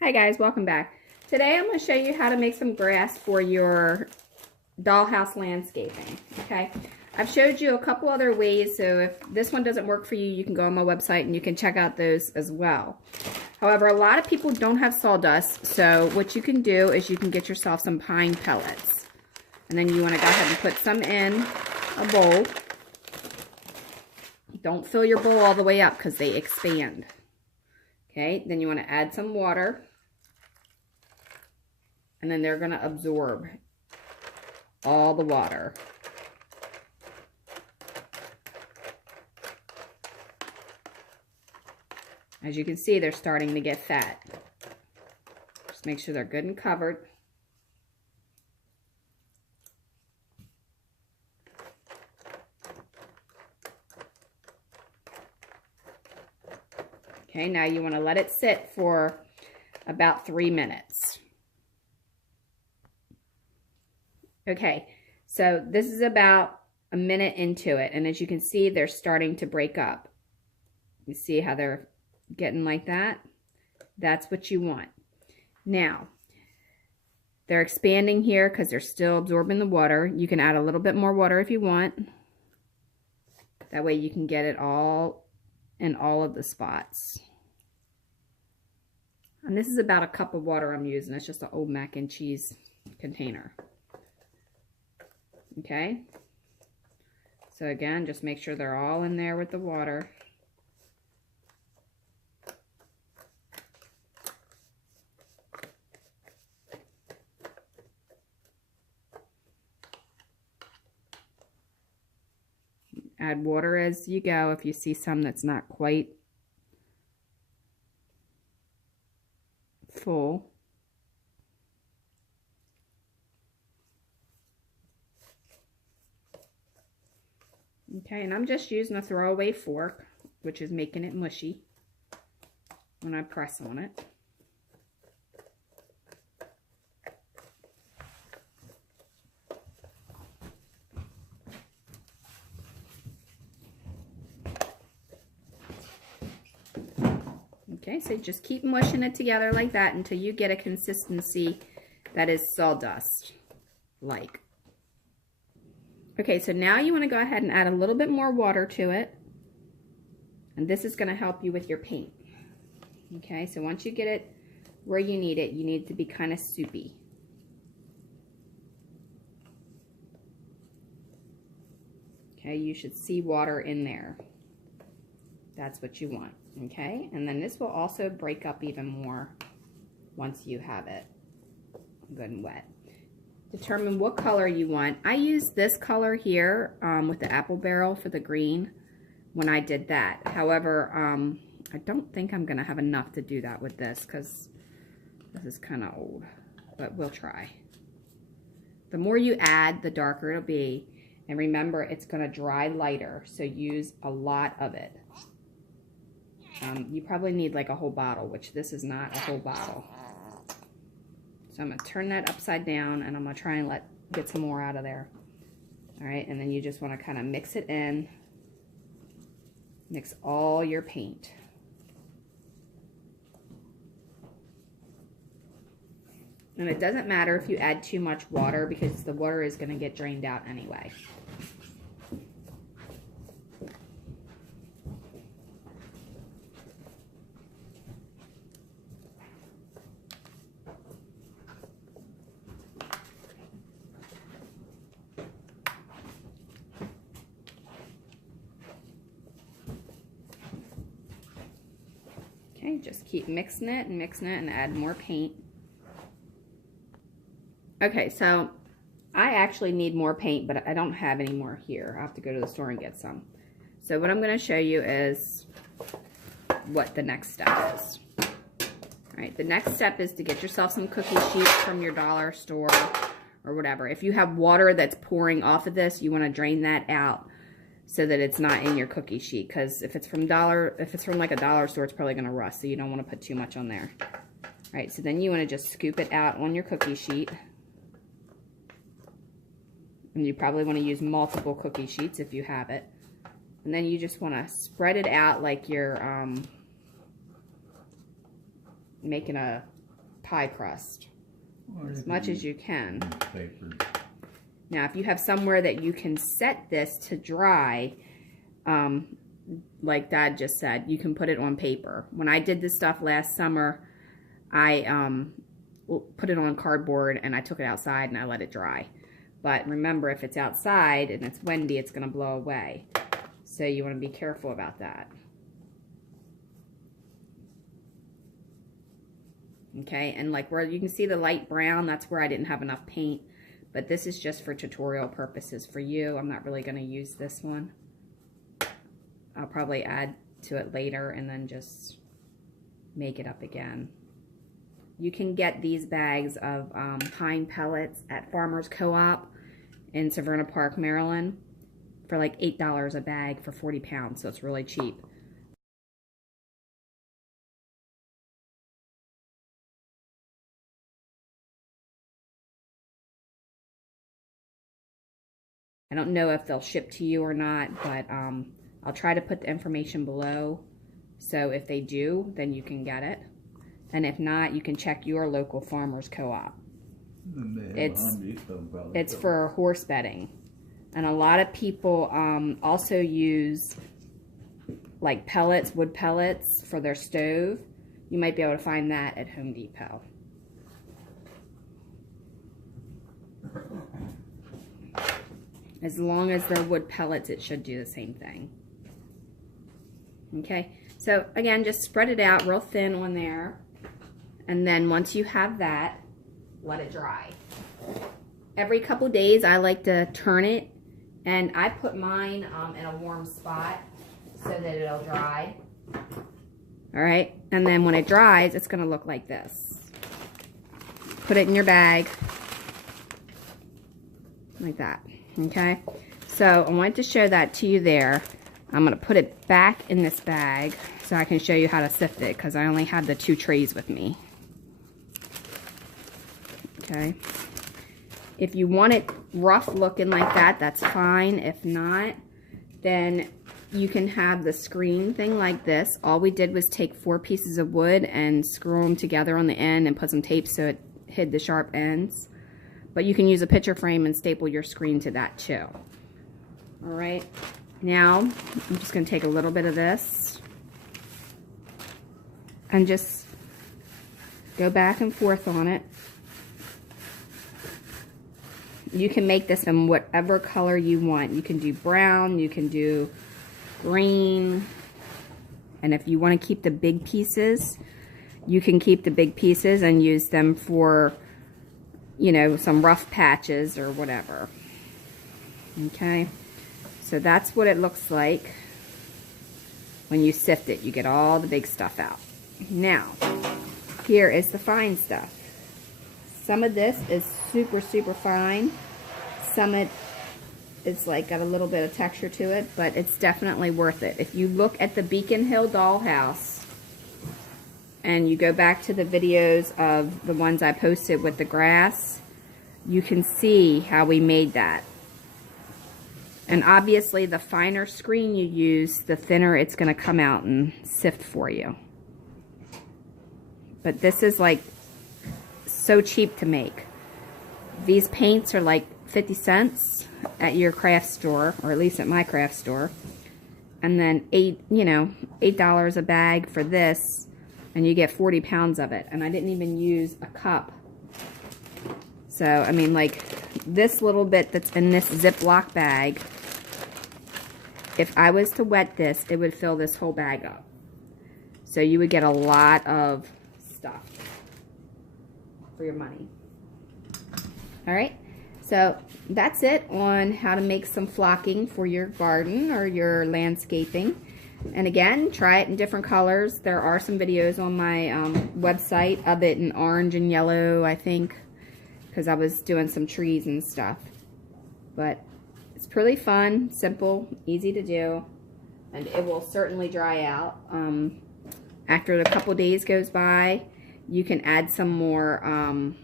Hi guys, welcome back. Today I'm going to show you how to make some grass for your dollhouse landscaping. Okay, I've showed you a couple other ways, so if this one doesn't work for you, you can go on my website and you can check out those as well. However, a lot of people don't have sawdust, so what you can do is you can get yourself some pine pellets. And then you want to go ahead and put some in a bowl. Don't fill your bowl all the way up because they expand. Okay, then you want to add some water. And then they're going to absorb all the water. As you can see, they're starting to get fat. Just make sure they're good and covered. Okay, now you want to let it sit for about 3 minutes. Okay, so this is about a minute into it, and as you can see, they're starting to break up. You see how they're getting like that? That's what you want. Now, they're expanding here because they're still absorbing the water. You can add a little bit more water if you want. That way you can get it all in all of the spots. And this is about a cup of water I'm using. It's just an old mac and cheese container. Okay, so again, just make sure they're all in there with the water. Add water as you go if you see some that's not quite full. Okay, and I'm just using a throwaway fork, which is making it mushy when I press on it. Okay, so just keep mushing it together like that until you get a consistency that is sawdust-like. Okay, so now you want to go ahead and add a little bit more water to it. And this is going to help you with your paint. Okay, so once you get it where you need it, you need to be kind of soupy. Okay, you should see water in there. That's what you want. Okay, and then this will also break up even more once you have it good and wet. Determine what color you want. I used this color here with the apple barrel for the green when I did that. However, I don't think I'm going to have enough to do that with this because this is kind of old, but we'll try. The more you add, the darker it'll be. And remember, it's going to dry lighter, so use a lot of it. You probably need like a whole bottle, which this is not a whole bottle. So I'm going to turn that upside down, and I'm going to try and get some more out of there. All right, and then you just want to kind of mix it in. Mix all your paint. And it doesn't matter if you add too much water because the water is going to get drained out anyway. Okay, just keep mixing it and add more paint. Okay, so I actually need more paint, but I don't have any more here. I'll have to go to the store and get some. So what I'm going to show you is what the next step is. All right, the next step is to get yourself some cookie sheets from your dollar store or whatever. If you have water that's pouring off of this, you want to drain that out so that it's not in your cookie sheet, because if it's from like a dollar store, it's probably going to rust, so you don't want to put too much on there. All right, so then you want to just scoop it out on your cookie sheet. And you probably want to use multiple cookie sheets if you have it. And then you just want to spread it out like you're making a pie crust Or as much as you can. Paper. Now, if you have somewhere that you can set this to dry, like Dad just said, you can put it on paper. When I did this stuff last summer, I put it on cardboard and I took it outside and I let it dry. But remember, if it's outside and it's windy, it's going to blow away. So you want to be careful about that. Okay, and like where you can see the light brown, that's where I didn't have enough paint. But this is just for tutorial purposes for you. I'm not really going to use this one. I'll probably add to it later and then just make it up again. You can get these bags of pine pellets at Farmers Co-op in Severna Park, Maryland for like $8 a bag for 40 pounds, so it's really cheap. I don't know if they'll ship to you or not, but I'll try to put the information below. So if they do, then you can get it. And if not, you can check your local Farmers Co-op. It's for horse bedding. And a lot of people also use like pellets, wood pellets for their stove. You might be able to find that at Home Depot. As long as they're wood pellets, it should do the same thing. Okay, so again, just spread it out real thin on there. And then once you have that, let it dry. Every couple days, I like to turn it. And I put mine in a warm spot so that it'll dry. All right, and then when it dries, it's gonna look like this. Put it in your bag, like that. Okay, so I wanted to show that to you there. I'm going to put it back in this bag so I can show you how to sift it because I only have the 2 trays with me. Okay, if you want it rough looking like that, that's fine. If not, then you can have the screen thing like this. All we did was take 4 pieces of wood and screw them together on the end and put some tape so it hid the sharp ends. But you can use a picture frame and staple your screen to that too. All right, now I'm just going to take a little bit of this and just go back and forth on it. You can make this in whatever color you want. You can do brown, you can do green, and if you want to keep the big pieces, you can keep the big pieces and use them for, you know, some rough patches or whatever. Okay, so that's what it looks like when you sift it. You get all the big stuff out. Now, here is the fine stuff. Some of this is super, super fine. Some of it is like got a little bit of texture to it, but it's definitely worth it. If you look at the Beacon Hill Dollhouse, and you go back to the videos of the ones I posted with the grass, you can see how we made that. And obviously the finer screen you use, the thinner it's going to come out and sift for you. But this is like so cheap to make. These paints are like 50 cents at your craft store, or at least at my craft store. And then $8 a bag for this. And you get 40 pounds of it. And I didn't even use a cup. So, I mean, like, this little bit that's in this Ziploc bag, if I was to wet this, it would fill this whole bag up. So you would get a lot of stuff for your money. All right, so that's it on how to make some flocking for your garden or your landscaping. And again, try it in different colors. There are some videos on my website of it in orange and yellow, I think, because I was doing some trees and stuff. But it's pretty fun, simple, easy to do, and it will certainly dry out. After a couple days goes by, you can add some more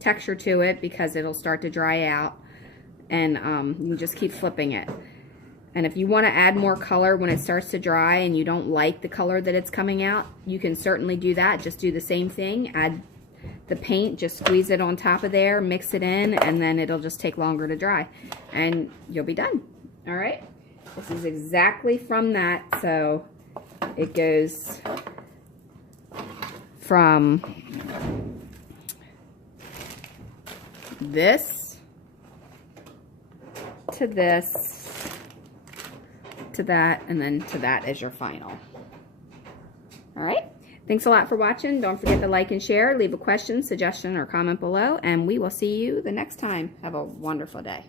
texture to it because it'll start to dry out, and you can just keep flipping it. And if you want to add more color when it starts to dry and you don't like the color that it's coming out, you can certainly do that. Just do the same thing. Add the paint, just squeeze it on top of there, mix it in, and then it'll just take longer to dry. And you'll be done. All right? This is exactly from that. So it goes from this to this to that, and then to that is your final. All right? Thanks a lot for watching. Don't forget to like and share. Leave a question, suggestion, or comment below, and we will see you the next time. Have a wonderful day.